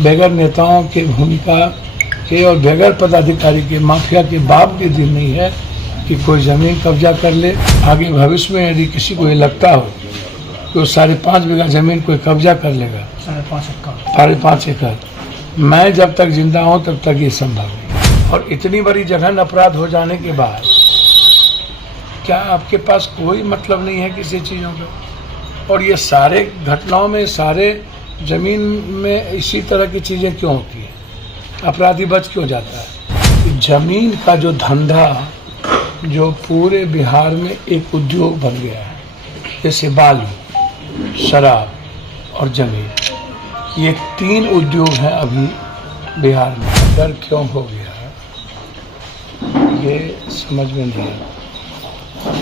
बगैर नेताओं की भूमिका के और बगैर पदाधिकारी के, माफिया के बाप के दिन नहीं है कि कोई ज़मीन कब्जा कर ले। आगे भविष्य में यदि किसी को ये लगता हो कि वो 5.5 बीघा ज़मीन कोई कब्जा कर लेगा, 5.5 एकड़, मैं जब तक जिंदा हूँ तब तक ये संभव है। और इतनी बड़ी जघन अपराध हो जाने के बाद क्या आपके पास कोई मतलब नहीं है किसी चीज़ों का? और ये सारे घटनाओं में, सारे ज़मीन में इसी तरह की चीज़ें क्यों होती हैं? अपराधी बच क्यों जाता है? ज़मीन का जो धंधा जो पूरे बिहार में एक उद्योग बन गया है, जैसे बालू, शराब और ज़मीन, ये 3 उद्योग हैं अभी बिहार में। डर क्यों हो गया ये समझ में नहीं आता।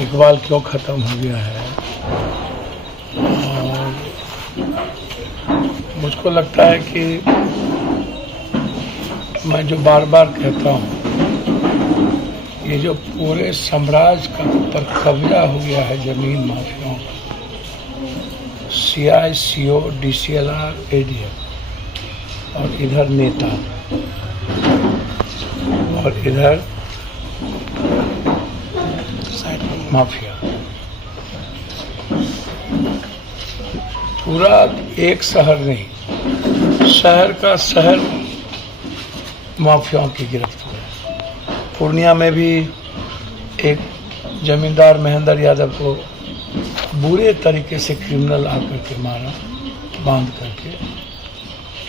इकबाल क्यों ख़त्म हो गया है? और मुझको लगता है कि मैं जो बार बार कहता हूँ, ये जो पूरे साम्राज्य का पर कब्जा हो गया है ज़मीन माफियाओं का, CI, CO, DCLR, ADF, और इधर नेता और इधर माफिया, पूरा एक शहर नहीं, शहर का शहर माफियाओं की गिरफ्त हुआ। पूर्णिया में भी एक जमींदार महेंद्र यादव को बुरे तरीके से क्रिमिनल आकर के मारा, बांध करके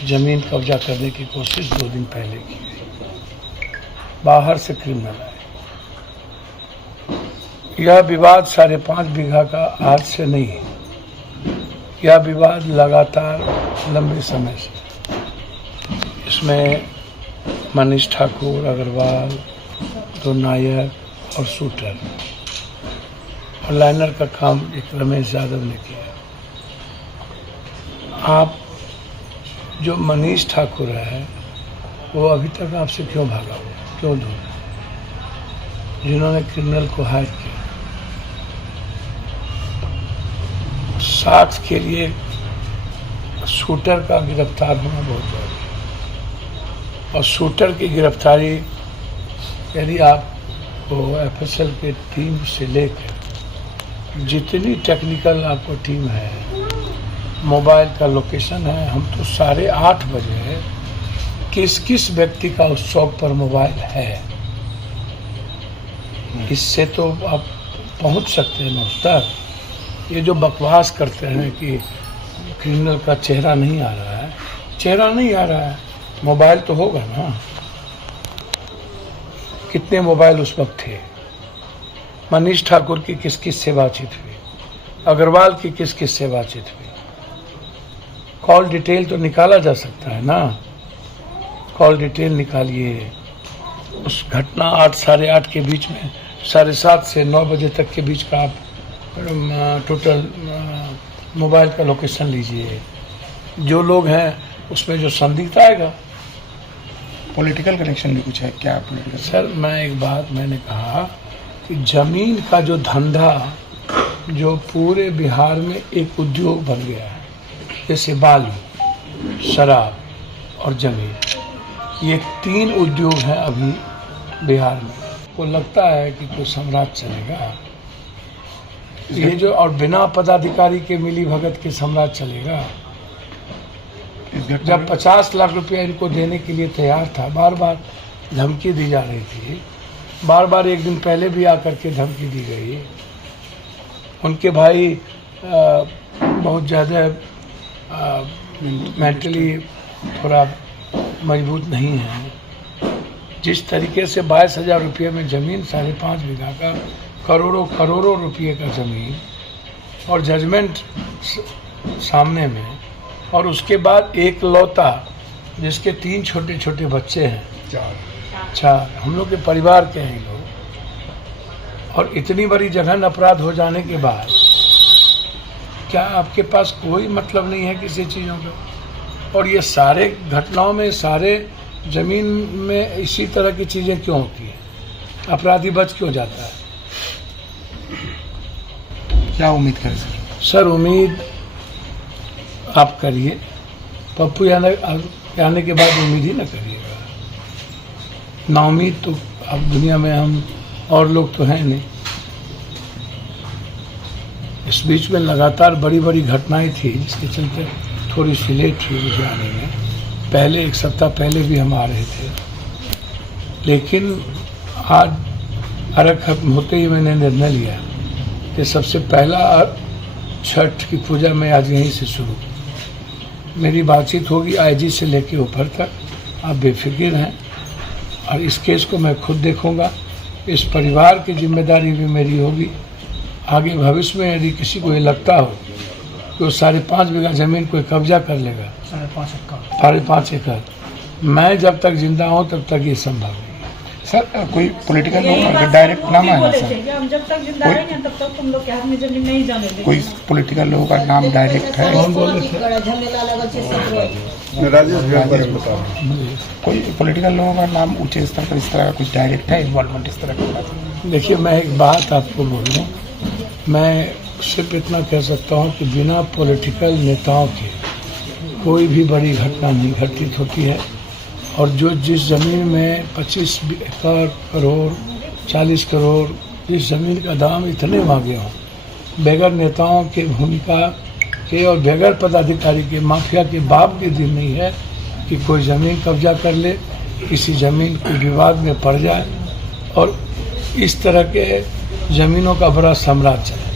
ज़मीन कब्जा करने की कोशिश 2 दिन पहले की गई। बाहर से क्रिमिनल आए। यह विवाद 5.5 बीघा का आज से नहीं है, यह विवाद लगातार लंबे समय से। इसमें मनीष ठाकुर, अग्रवाल, 2 नायर और शूटर और लाइनर का काम एक रमेश यादव ने किया। आप जो मनीष ठाकुर है वो अभी तक आपसे क्यों भागा हुआ, क्यों दूर? जिन्होंने क्रिमिनल को हायर किया, साक्ष्य के लिए शूटर का गिरफ्तार होना बहुत जरूरी है। और शूटर की गिरफ्तारी यदि आपको FSL के टीम से लेकर जितनी टेक्निकल आपको टीम है, मोबाइल का लोकेशन है, हम तो 8:30 बजे किस किस व्यक्ति का उस चौक पर मोबाइल है, इससे तो आप पहुंच सकते हैं उस तक। ये जो बकवास करते हैं कि क्रिमिनल का चेहरा नहीं आ रहा है, चेहरा नहीं आ रहा है, मोबाइल तो होगा ना। कितने मोबाइल उस वक्त थे? मनीष ठाकुर की किस किस से बातचीत हुई? अग्रवाल की किस किस से बातचीत हुई? कॉल डिटेल तो निकाला जा सकता है ना, कॉल डिटेल निकालिए। उस घटना 8 साढ़े 8 के बीच में 7:30 से 9 बजे तक के बीच का आप टोटल मोबाइल का लोकेशन लीजिए। जो लोग हैं उसमें जो संदिग्ध आएगा। पॉलिटिकल कनेक्शन भी कुछ है क्या? पॉलिटिकल सर, मैं एक बात मैंने कहा कि ज़मीन का जो धंधा जो पूरे बिहार में एक उद्योग बन गया है, जैसे बालू, शराब और ज़मीन, ये 3 उद्योग हैं अभी बिहार में। को लगता है कि कोई साम्राज्य चलेगा ये जो, और बिना पदाधिकारी के मिली भगत के साम्राज्य चलेगा? जब 50 लाख रुपया इनको देने के लिए तैयार था, बार बार धमकी दी जा रही थी, बार बार एक दिन पहले भी आकर के धमकी दी गई। उनके भाई बहुत ज़्यादा मेंटली थोड़ा मजबूत नहीं है। जिस तरीके से 22,000 रुपये में ज़मीन, 5.5 बीघा का, करोड़ों रुपये का ज़मीन, और जजमेंट सामने में, और उसके बाद एक लौता जिसके 3 छोटे छोटे बच्चे हैं, 4 हम लोग के परिवार के हैं लोग, और इतनी बड़ी जघन अपराध हो जाने के बाद क्या आपके पास कोई मतलब नहीं है किसी चीज़ों का? और ये सारे घटनाओं में, सारे ज़मीन में इसी तरह की चीज़ें क्यों होती हैं? अपराधी बच क्यों जाता है? क्या उम्मीद करें सर? सर, उम्मीद आप करिए। पप्पू यादव कि आने के बाद उम्मीद ही न करिएगा। नाउम्मीद तो अब दुनिया में हम और लोग तो हैं नहीं। इस बीच में लगातार बड़ी बड़ी घटनाएं थी जिसके चलते थोड़ी सी लेट हुई मुझे आने में। पहले एक सप्ताह पहले भी हम आ रहे थे, लेकिन आज अरग खत्म होते ही मैंने निर्णय लिया कि सबसे पहला छठ की पूजा मैं आज यहीं से शुरू। मेरी बातचीत होगी आईजी से लेके ऊपर तक, आप बेफिक्र हैं। और इस केस को मैं खुद देखूंगा। इस परिवार की जिम्मेदारी भी मेरी होगी। आगे भविष्य में यदि किसी को ये लगता हो कि वो 5.5 बीघा जमीन कोई कब्जा कर लेगा, 5.5 एकड़, मैं जब तक जिंदा हूँ तब तक ये संभव नहीं। सर कोई पॉलिटिकल लोग का डायरेक्ट नाम है सर? हम जब तक जिंदा रहेंगे तब तक तुम लोग के हाथ में जमीन नहीं जाने देंगे। कोई पॉलिटिकल लोगों का नाम डायरेक्ट है? कौन बोले थे? कोई पॉलिटिकल लोगों का नाम ऊंचे स्तर पर इस तरह का कुछ डायरेक्ट है इन्वॉल्वमेंट इस तरह का? देखिए, मैं एक बात आपको बोल रहा हूँ। मैं सिर्फ इतना कह सकता हूँ कि बिना पॉलिटिकल नेताओं के कोई भी बड़ी घटना नहीं घटित होती है। और जो जिस ज़मीन में 25 एकड़, करोड़, 40 करोड़, जिस ज़मीन का दाम इतने मांगे हों, बगैर नेताओं के भूमिका के और बगैर पदाधिकारी के, माफिया के बाप की दिन नहीं है कि कोई ज़मीन कब्जा कर ले, किसी ज़मीन के विवाद में पड़ जाए और इस तरह के ज़मीनों का बड़ा साम्राज्य है।